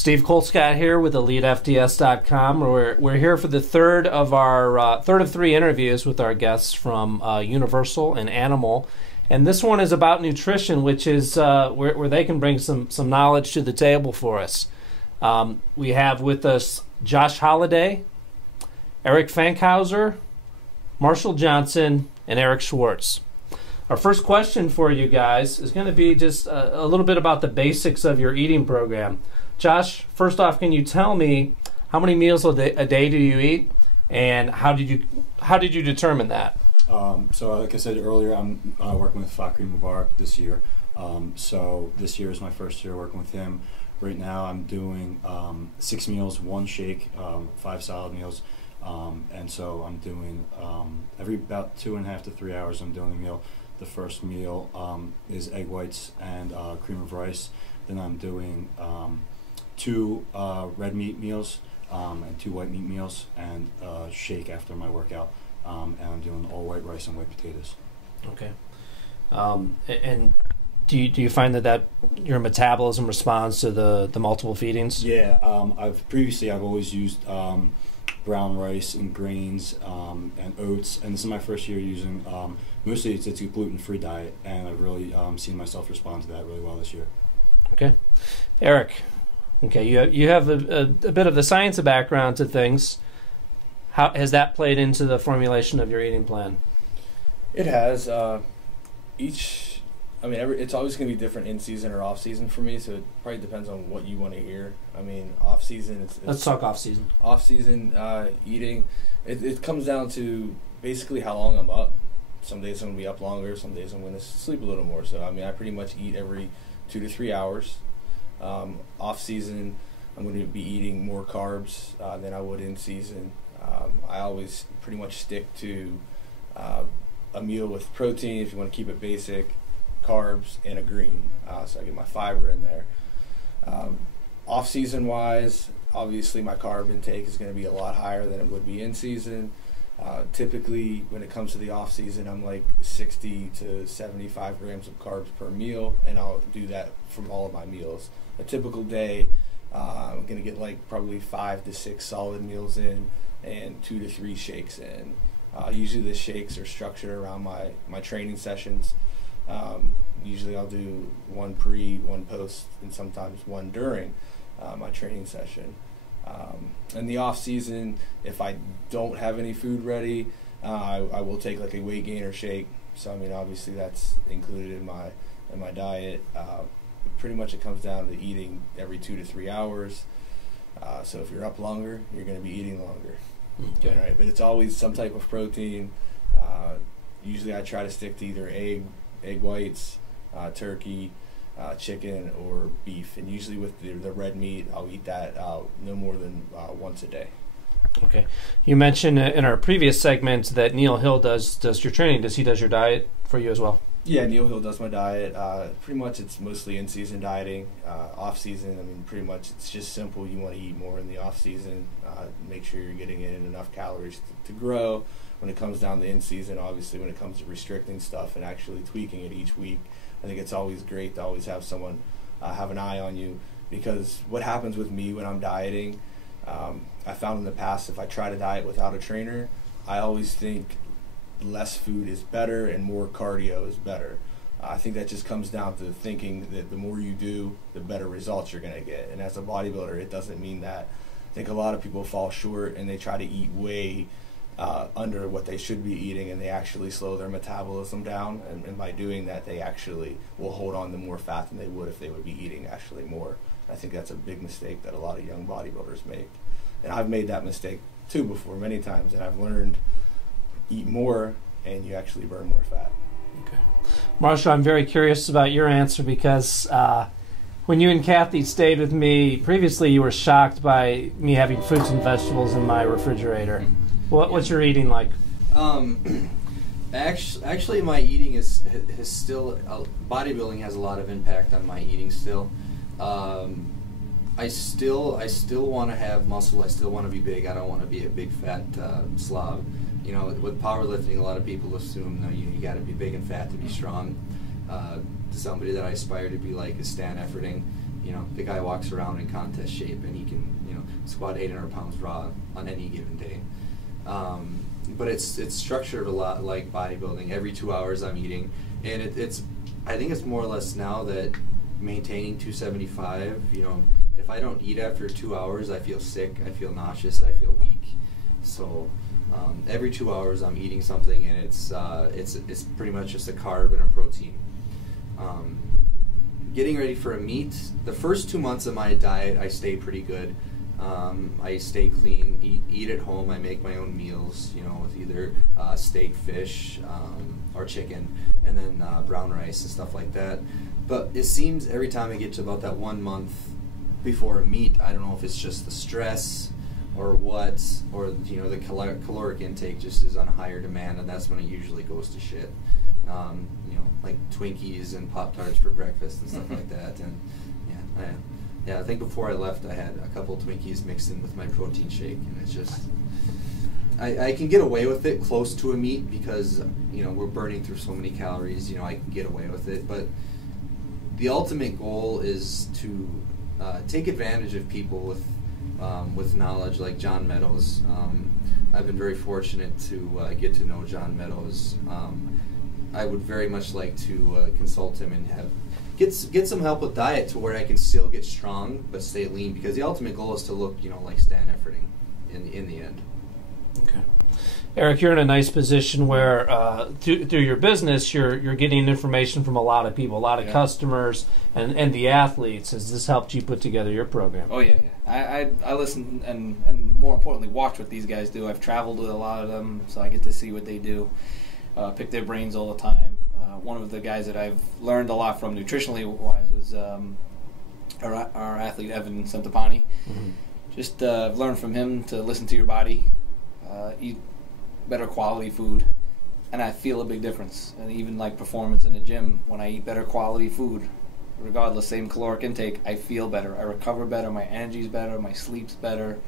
Steve Colescott here with elitefts.com. We're here for the third of three interviews with our guests from Universal and Animal, and this one is about nutrition, which is where they can bring some knowledge to the table for us. We have with us Josh Halladay, Erik Frankhouser, Marshall Johnson, and Eric Schwartz. Our first question for you guys is going to be just a little bit about the basics of your eating program. Josh, first off, can you tell me how many meals a day do you eat, and how did you determine that? So like I said earlier, I'm working with Fakhri Mubarak this year. So this year is my first year working with him. Right now I'm doing 6 meals, 1 shake, 5 salad meals. And so I'm doing every about 2.5 to 3 hours I'm doing a meal. The first meal is egg whites and cream of rice. Then I'm doing 2 red meat meals and 2 white meat meals, and shake after my workout. And I'm doing all white rice and white potatoes. Okay. And do you find that your metabolism responds to the multiple feedings? Yeah. I've always used brown rice and grains and oats, and this is my first year using mostly it's a gluten-free diet, and I've really seen myself respond to that really well this year. Okay. Eric, okay, you have a bit of the science background to things. How has that played into the formulation of your eating plan? It has. It's always going to be different in season or off season for me, so it probably depends on what you want to hear. I mean, off season, let's talk off season. Off season eating, it comes down to basically how long I'm up. Some days I'm going to be up longer, some days I'm going to sleep a little more. So I mean, I pretty much eat every 2 to 3 hours. Off season, I'm going to be eating more carbs than I would in season. I always pretty much stick to a meal with protein, if you want to keep it basic, carbs, and a green. So I get my fiber in there. Off-season wise, obviously my carb intake is going to be a lot higher than it would be in season. Typically, when it comes to the off-season, I'm like 60 to 75 grams of carbs per meal, and I'll do that from all of my meals. A typical day, I'm going to get like probably 5 to 6 solid meals in and 2 to 3 shakes in. Usually the shakes are structured around my training sessions. Usually I'll do 1 pre, 1 post, and sometimes 1 during my training session. In the off season, if I don't have any food ready, I will take like a weight gainer shake. So I mean, obviously that's included in my diet. Pretty much it comes down to eating every 2 to 3 hours. So if you're up longer, you're going to be eating longer. Okay. Right? But it's always some type of protein. Usually I try to stick to either egg whites, turkey, chicken, or beef. And usually with the red meat, I'll eat that no more than once a day. Okay. You mentioned in our previous segment that Neil Hill does your training. Does he does your diet for you as well? Yeah, Neil Hill does my diet. Pretty much it's mostly in-season dieting. Off-season, I mean, pretty much it's just simple. You want to eat more in the off-season. Make sure you're getting in enough calories to grow. When it comes down to in-season, obviously when it comes to restricting stuff and actually tweaking it each week, I think it's always great to always have someone have an eye on you, because what happens with me when I'm dieting, I found in the past if I try to diet without a trainer, I always think less food is better and more cardio is better. I think that just comes down to thinking that the more you do, the better results you're going to get. And as a bodybuilder, it doesn't mean that. I think a lot of people fall short and they try to eat way under what they should be eating, and they actually slow their metabolism down. And by doing that, they actually will hold on to more fat than they would if they would be eating actually more. I think that's a big mistake that a lot of young bodybuilders make. And I've made that mistake too before many times, and I've learned eat more and you actually burn more fat. Okay. Marshall, I'm very curious about your answer, because when you and Kathy stayed with me previously, you were shocked by me having fruits and vegetables in my refrigerator. What's your eating like? Actually, my eating has still bodybuilding has a lot of impact on my eating still. I still want to have muscle. I still want to be big. I don't want to be a big fat slob. You know, with powerlifting, a lot of people assume that you got to be big and fat to be strong. Somebody that I aspire to be like is Stan Efferding. You know, the guy walks around in contest shape and he can, you know, squat 800 pounds raw on any given day. But it's structured a lot like bodybuilding. Every 2 hours I'm eating, and I think it's more or less now that maintaining 275, you know, if I don't eat after 2 hours, I feel sick, I feel nauseous, I feel weak. So every 2 hours I'm eating something, and it's pretty much just a carb and a protein. Getting ready for a meet, the first 2 months of my diet, I stay pretty good. I stay clean, eat at home. I make my own meals, you know, with either steak, fish, or chicken, and then brown rice and stuff like that. But it seems every time I get to about that 1 month before a meet, I don't know if it's just the stress or what, or you know, the caloric intake just is on higher demand, and that's when it usually goes to shit. You know, like Twinkies and Pop-Tarts for breakfast and stuff like that. And yeah, I think before I left, I had a couple Twinkies mixed in with my protein shake, and it's just, I can get away with it close to a meet because, you know, we're burning through so many calories, you know, I can get away with it. But the ultimate goal is to take advantage of people with knowledge like John Meadows. I've been very fortunate to get to know John Meadows. I would very much like to consult him and get some help with diet to where I can still get strong but stay lean, because the ultimate goal is to look, you know, like Stan Efferding in the end. Okay. Eric, you're in a nice position where through your business, you're getting information from a lot of people, a lot of customers, and the athletes. Has this helped you put together your program? Oh yeah. I listen and more importantly watch what these guys do. I've traveled with a lot of them, so I get to see what they do, pick their brains all the time. One of the guys that I've learned a lot from nutritionally wise was our athlete Evan Centopani. Mm-hmm. Just I've learned from him to listen to your body, eat better quality food, and I feel a big difference. And even like performance in the gym, when I eat better quality food, regardless, same caloric intake, I feel better. I recover better, my energy's better, my sleep's better.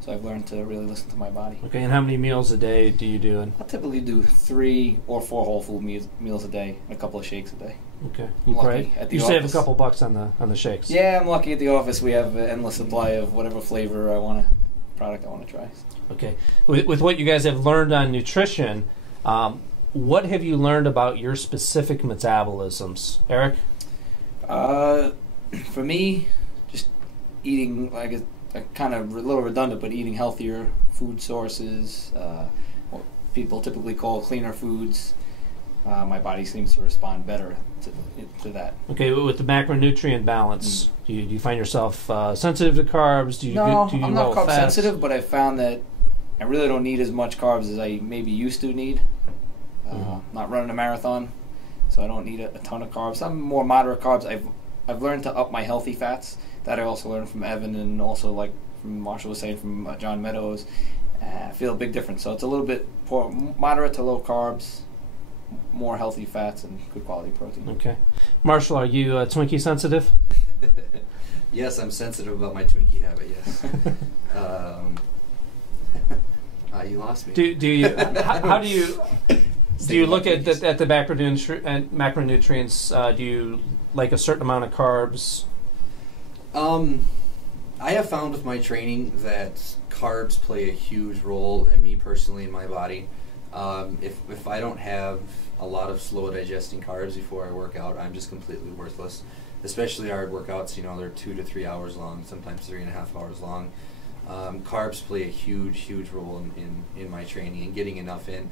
So I've learned to really listen to my body. Okay, and how many meals a day do you do? I typically do 3 or 4 whole food meals a day, and a couple of shakes a day. Okay, you save a couple bucks on the shakes. Yeah, I'm lucky at the office. We have an endless supply of whatever flavor product I want to try. Okay, with what you guys have learned on nutrition, what have you learned about your specific metabolisms, Eric? For me, just eating like kind of a little redundant, but eating healthier food sources, what people typically call cleaner foods. My body seems to respond better to that. Okay, with the macronutrient balance, do you find yourself sensitive to carbs? I'm not carb sensitive, but I found that I really don't need as much carbs as I maybe used to need. Not running a marathon, so I don't need a ton of carbs. I'm more moderate carbs. I've learned to up my healthy fats. That I also learned from Evan, and also like from Marshall was saying from John Meadows. I feel a big difference. So it's a little bit moderate to low carbs, more healthy fats, and good quality protein. Okay. Marshall, are you Twinkie sensitive? Yes, I'm sensitive about my Twinkie habit, yes. You lost me. Do you? How do you? Do you look at the macronutrients? Do you like a certain amount of carbs? I have found with my training that carbs play a huge role in me personally in my body. If I don't have a lot of slow digesting carbs before I work out, I'm just completely worthless. Especially hard workouts, you know, they're 2 to 3 hours long, sometimes 3.5 hours long. Carbs play a huge role in my training and getting enough in.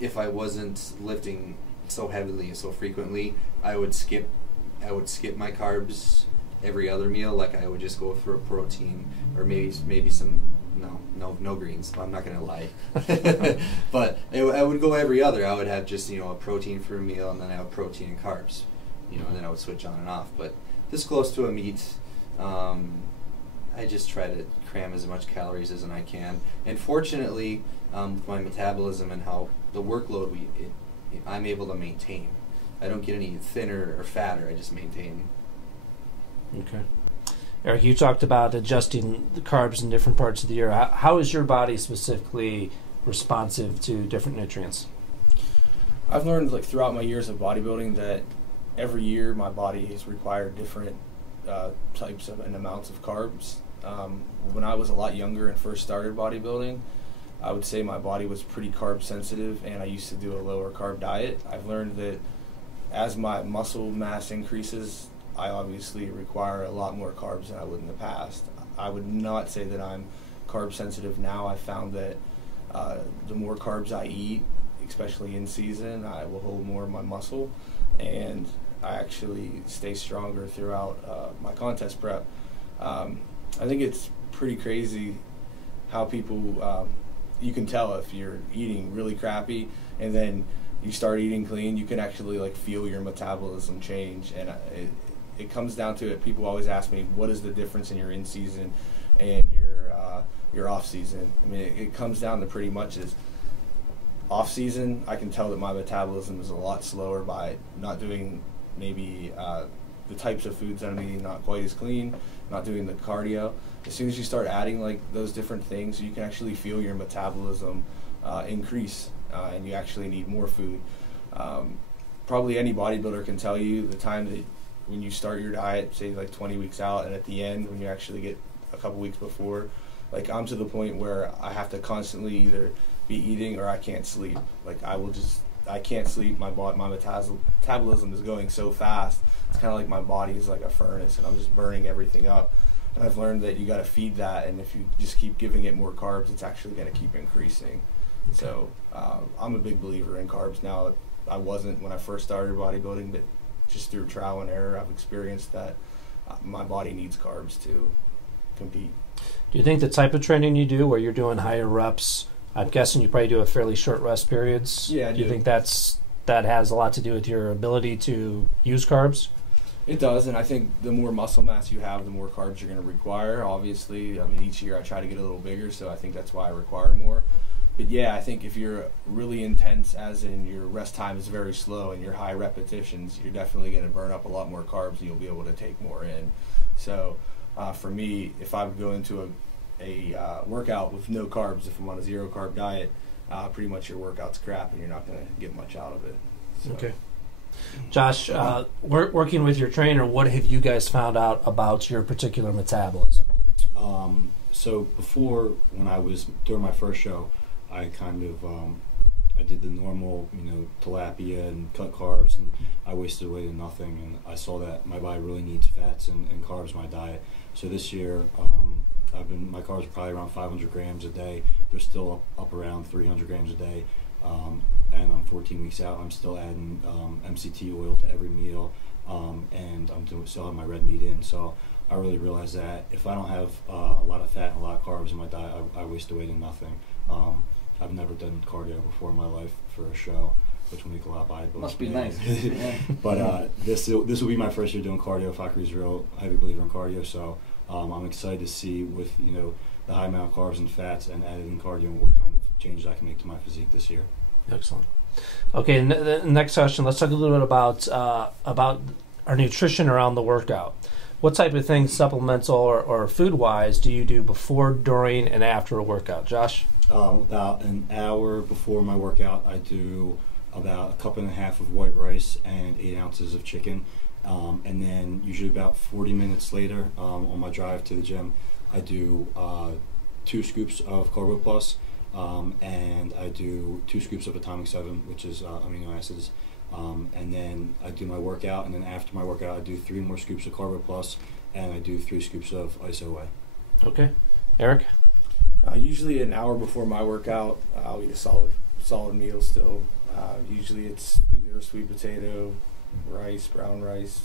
If I wasn't lifting so heavily and so frequently, I would skip my carbs every other meal. Like I would just go for a protein or maybe some no greens. I'm not gonna lie, but I would go every other. I would have just, you know, a protein for a meal, and then I have protein and carbs, you know, and then I would switch on and off. But this close to a meet, I just try to cram as much calories as I can. And fortunately, with my metabolism and how the workload I'm able to maintain. I don't get any thinner or fatter. I just maintain. Okay. Eric, you talked about adjusting the carbs in different parts of the year. How is your body specifically responsive to different nutrients? I've learned, like, throughout my years of bodybuilding that every year my body has required different types of and amounts of carbs. When I was a lot younger and first started bodybuilding, I would say my body was pretty carb sensitive, and I used to do a lower carb diet. I've learned that as my muscle mass increases, I obviously require a lot more carbs than I would in the past. I would not say that I'm carb sensitive now. I found that the more carbs I eat, especially in season, I will hold more of my muscle, and I actually stay stronger throughout my contest prep. I think it's pretty crazy how people, you can tell if you're eating really crappy and then you start eating clean, you can actually like feel your metabolism change. And it comes down to it. People always ask me, what is the difference in your in-season and your off-season? I mean, it comes down to pretty much is off-season, I can tell that my metabolism is a lot slower by not doing maybe the types of foods that I'm eating not quite as clean, not doing the cardio. As soon as you start adding like those different things, you can actually feel your metabolism increase, and you actually need more food. Probably any bodybuilder can tell you the time that when you start your diet, say like 20 weeks out, and at the end when you actually get a couple weeks before, like I'm to the point where I have to constantly either be eating or I can't sleep. Like I can't sleep. My metabolism is going so fast. It's kind of like my body is like a furnace, and I'm just burning everything up. And I've learned that you got to feed that, and if you just keep giving it more carbs, it's actually going to keep increasing. So I'm a big believer in carbs now. I wasn't when I first started bodybuilding, but just through trial and error, I've experienced that my body needs carbs to compete. Do you think the type of training you do, where you're doing higher reps, I'm guessing you probably do a fairly short rest periods? Yeah, I do. You think that has a lot to do with your ability to use carbs? It does, and I think the more muscle mass you have, the more carbs you're going to require. Obviously, I mean, each year I try to get a little bigger, so I think that's why I require more. But yeah, I think if you're really intense, as in your rest time is very slow and your high repetitions, you're definitely going to burn up a lot more carbs, and you'll be able to take more in. So for me, if I would go into a workout with no carbs, if I'm on a zero carb diet, pretty much your workout's crap, and you're not going to get much out of it. So. Okay. Josh, working with your trainer, what have you guys found out about your particular metabolism? So before, during my first show, I kind of, I did the normal, tilapia and cut carbs, and I wasted away to nothing, and I saw that my body really needs fats and carbs in my diet. So this year, my carbs are probably around 500 grams a day. They're still up around 300 grams a day. And I'm 14 weeks out. I'm still adding MCT oil to every meal, and I'm still have my red meat in. So I really realized that if I don't have a lot of fat and a lot of carbs in my diet, I waste away to nothing. I've never done cardio before in my life for a show, which will make a lot of bodybuilders. Must be nice. But this will be my first year doing cardio. Fakhri's a real heavy believer in cardio, so I'm excited to see with the high amount of carbs and fats and adding cardio and what kind of changes I can make to my physique this year. Excellent. Okay, the next question. Let's talk a little bit about our nutrition around the workout. What type of things, supplemental or food-wise, do you do before, during, and after a workout, Josh? About an hour before my workout, I do about a cup and a half of white rice and 8 ounces of chicken, and then usually about 40 minutes later, on my drive to the gym, I do 2 scoops of Carbo Plus. And I do 2 scoops of Atomic 7, which is amino acids, and then I do my workout, and then after my workout I do 3 more scoops of Carbo Plus, and I do 3 scoops of ISO Whey. Okay. Eric? Usually an hour before my workout, I'll eat a solid meal still. Usually it's either a sweet potato, rice, brown rice,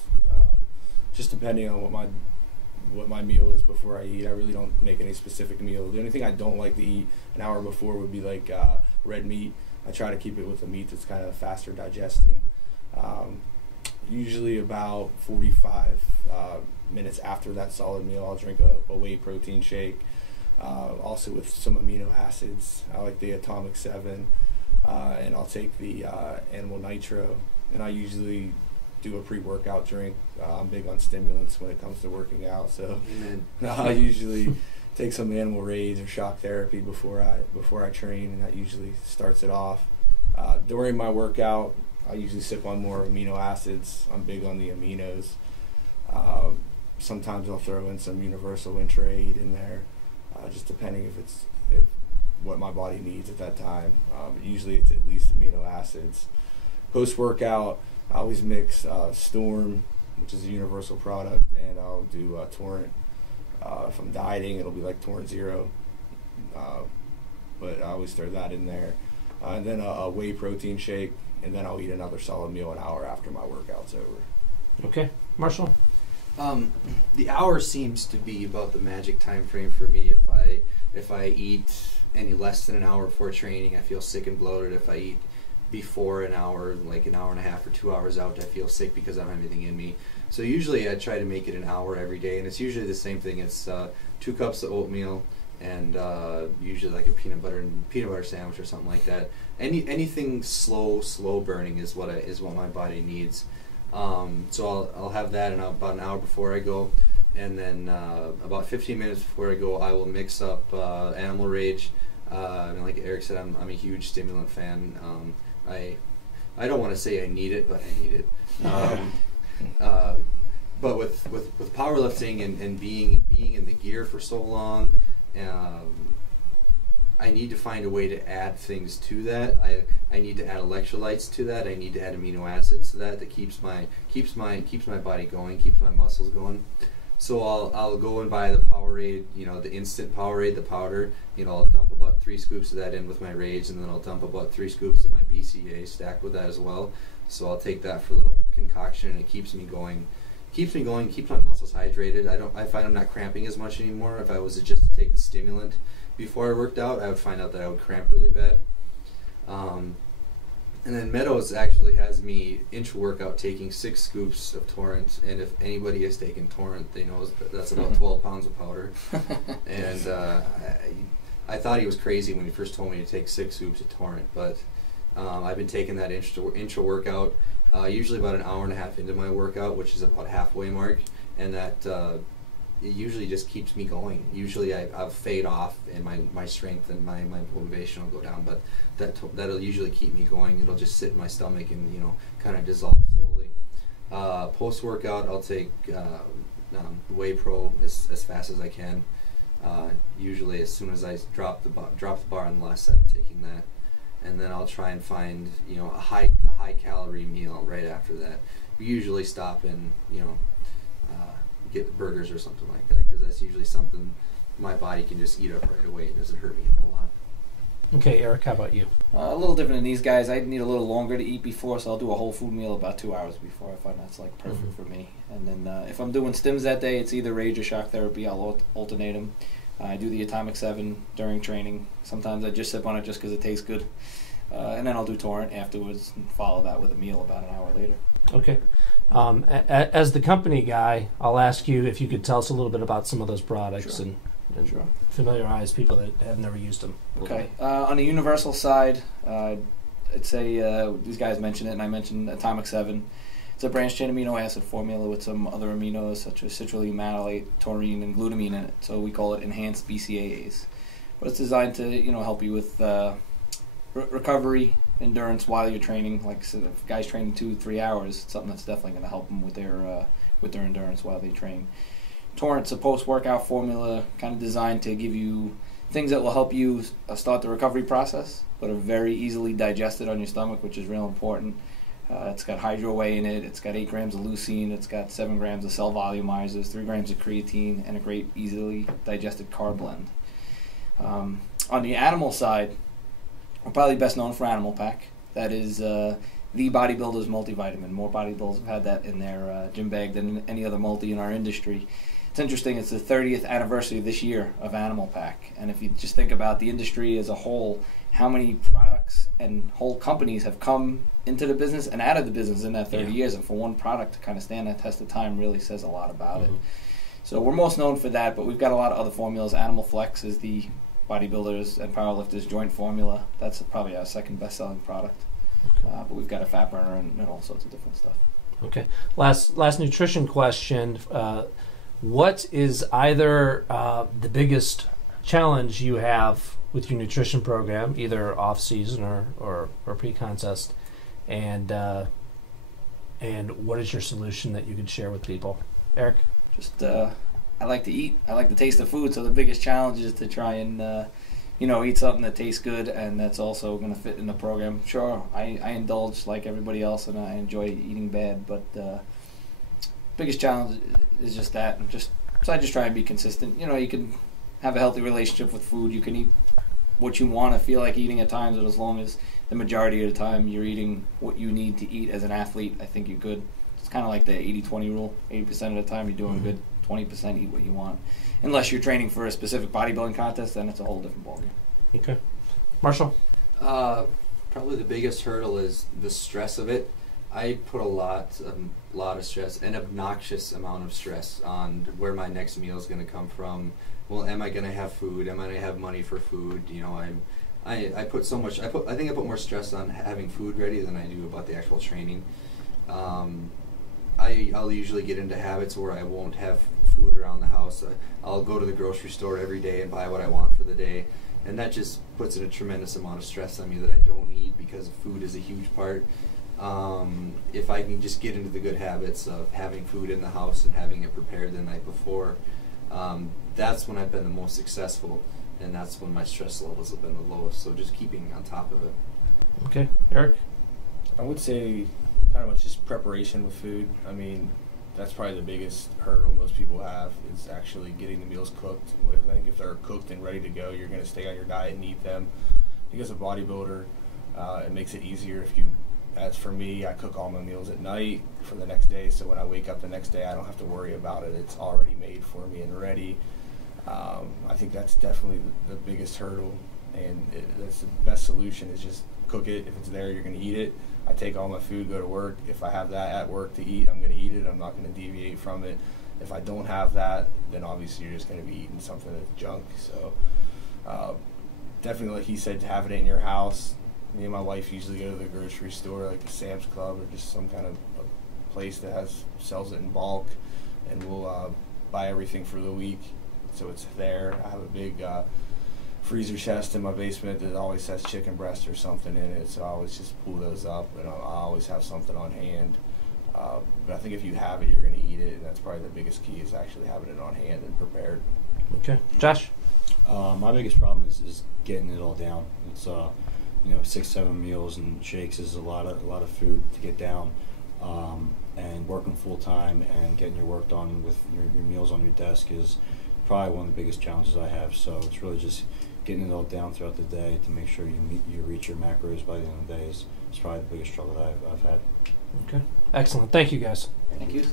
just depending on what my meal is before I eat. I really don't make any specific meal. The only thing I don't like to eat an hour before would be like red meat. I try to keep it with a meat that's kind of faster digesting. Usually about 45 minutes after that solid meal, I'll drink a whey protein shake, also with some amino acids. I like the Atomic 7, and I'll take the Animal Nitro, and I usually do a pre-workout drink. I'm big on stimulants when it comes to working out, so I usually take some Animal Rays or shock therapy before I train, and that usually starts it off. During my workout, I usually sip on more amino acids. I'm big on the aminos. Sometimes I'll throw in some universal intra-aid in there, just depending if what my body needs at that time. Usually it's at least amino acids. Post-workout, I always mix Storm, which is a universal product, and I'll do Torrent. If I'm dieting, it'll be like Torrent Zero, but I always throw that in there. And then a whey protein shake, and then I'll eat another solid meal an hour after my workout's over. Okay, Marshall? The hour seems to be about the magic time frame for me. If I eat any less than an hour before training, I feel sick and bloated. If I eat before an hour, like an hour and a half or 2 hours out, I feel sick because I don't have anything in me. So usually I try to make it an hour every day, and it's usually the same thing. It's 2 cups of oatmeal and usually like a peanut butter sandwich or something like that. Anything slow burning is what my body needs. So I'll have that about an hour before I go, and then about 15 minutes before I go, I will mix up Animal Rage. And like Eric said, I'm a huge stimulant fan. I don't want to say I need it, but I need it. But with powerlifting and being in the gear for so long, I need to find a way to add things to that. I need to add electrolytes to that. I need to add amino acids to that keeps my body going, keeps my muscles going. So I'll go and buy the Powerade, the instant Powerade, the powder. I'll dump about 3 scoops of that in with my Rage, and then I'll dump about 3 scoops of my BCA stacked with that as well. So I'll take that for a little concoction, and it keeps me going, keeps my muscles hydrated. I find I'm not cramping as much anymore. If I was just to take the stimulant before I worked out, I would find out that I would cramp really bad. And then Meadows actually has me intra-workout taking 6 scoops of Torrent, and if anybody has taken Torrent, they know that's about 12 pounds of powder. And I thought he was crazy when he first told me to take 6 scoops of Torrent, but I've been taking that intra-workout, usually about an hour and a half into my workout, which is about halfway mark, and that it usually just keeps me going. Usually I'll fade off, and my strength and my motivation will go down, but that'll usually keep me going. It'll just sit in my stomach and kind of dissolve slowly. Post workout, I'll take Whey Pro as fast as I can. Usually as soon as I drop the bar on the last set, I'm taking that, and then I'll try and find a high calorie meal right after that. We usually stop and get burgers or something like that, because that's usually something my body can just eat up right away. It doesn't hurt me a whole lot. Okay, Eric, how about you? A little different than these guys. I need a little longer to eat before, so I'll do a whole food meal about 2 hours before. I find that's like perfect for me. And then if I'm doing stims that day, it's either Rage or Shock Therapy. I'll alternate them. I do the Atomic 7 during training. Sometimes I just sip on it just because it tastes good. And then I'll do Torrent afterwards and follow that with a meal about an hour later. Okay. As the company guy, I'll ask you if you could tell us a little bit about some of those products. Sure. and familiarize people that have never used them. Okay. On the universal side, I'd say these guys mentioned it, and I mentioned Atomic 7. It's a branched chain amino acid formula with some other aminos such as citrulline, malate, taurine, and glutamine in it. So we call it enhanced BCAAs. But it's designed to help you with recovery, endurance while you're training. Like I said, if guys training 2-3 hours, it's something that's definitely going to help them with their endurance while they train. Torrent's a post-workout formula kind of designed to give you things that will help you start the recovery process, but are very easily digested on your stomach, which is real important. It's got hydro whey in it. It's got 8 grams of leucine. It's got 7 grams of cell volumizers, 3 grams of creatine, and a great easily digested carb blend. On the animal side, we're probably best known for Animal Pack. That is the bodybuilder's multivitamin. More bodybuilders have had that in their gym bag than any other multi in our industry. It's interesting, it's the 30th anniversary this year of Animal Pack. And if you just think about the industry as a whole, how many products and whole companies have come into the business and out of the business in that 30 years. And for one product to kind of stand that test of time really says a lot about it. So we're most known for that, but we've got a lot of other formulas. Animal Flex is the bodybuilders and powerlifters joint formula. That's probably our second best-selling product. But we've got a fat burner and all sorts of different stuff. Okay. Last nutrition question. What is either the biggest challenge you have with your nutrition program, either off-season or pre-contest, and what is your solution that you could share with people? Eric? just I like to eat. I like the taste of food. So the biggest challenge is to try and eat something that tastes good and that's also going to fit in the program. Sure, I indulge like everybody else, and I enjoy eating bad, but biggest challenge is just that. So I just try and be consistent. You can have a healthy relationship with food. You can eat what you want to feel like eating at times, but as long as the majority of the time you're eating what you need to eat as an athlete, I think you're good. It's kind of like the 80-20 rule. 80% of the time you're doing good. 20% eat what you want. Unless you're training for a specific bodybuilding contest, then it's a whole different ballgame. Okay. Marshall? Probably the biggest hurdle is the stress of it. I put a lot of stress, an obnoxious amount of stress on where my next meal is going to come from. Well, am I going to have food? Am I going to have money for food? I put so much. I think I put more stress on having food ready than I do about the actual training. I'll usually get into habits where I won't have food around the house. I'll go to the grocery store every day and buy what I want for the day, and that just puts in a tremendous amount of stress on me that I don't need, because food is a huge part. If I can just get into the good habits of having food in the house and having it prepared the night before, that's when I've been the most successful, and that's when my stress levels have been the lowest. So just keeping on top of it. Okay. Eric? I would say kind of much just preparation with food. I mean, that's probably the biggest hurdle most people have, is actually getting the meals cooked. I think if they're cooked and ready to go, you're going to stay on your diet and eat them. I think as a bodybuilder, it makes it easier if you, as for me, I cook all my meals at night for the next day, so when I wake up the next day, I don't have to worry about it. It's already made for me and ready. I think that's definitely the biggest hurdle, and that's the best solution, is just cook it. If it's there, you're going to eat it. I take all my food, go to work. If I have that at work to eat, I'm going to eat it. I'm not going to deviate from it. If I don't have that, then obviously you're just going to be eating something that's junk. So definitely, like he said, to have it in your house. Me and my wife usually go to the grocery store, like the Sam's Club or just some kind of a place that sells it in bulk, and we'll buy everything for the week, so it's there. I have a big freezer chest in my basement that always has chicken breast or something in it, so I always just pull those up, and I always have something on hand. But I think if you have it, you're going to eat it, and that's probably the biggest key, is actually having it on hand and prepared. Okay. Josh? My biggest problem is getting it all down. It's 6-7 meals and shakes is a lot of food to get down, and working full time and getting your work done with your meals on your desk is probably one of the biggest challenges I have. So it's really just getting it all down throughout the day to make sure you reach your macros by the end of the day is probably the biggest struggle that I've had. Okay. Excellent. Thank you, guys. Thank you.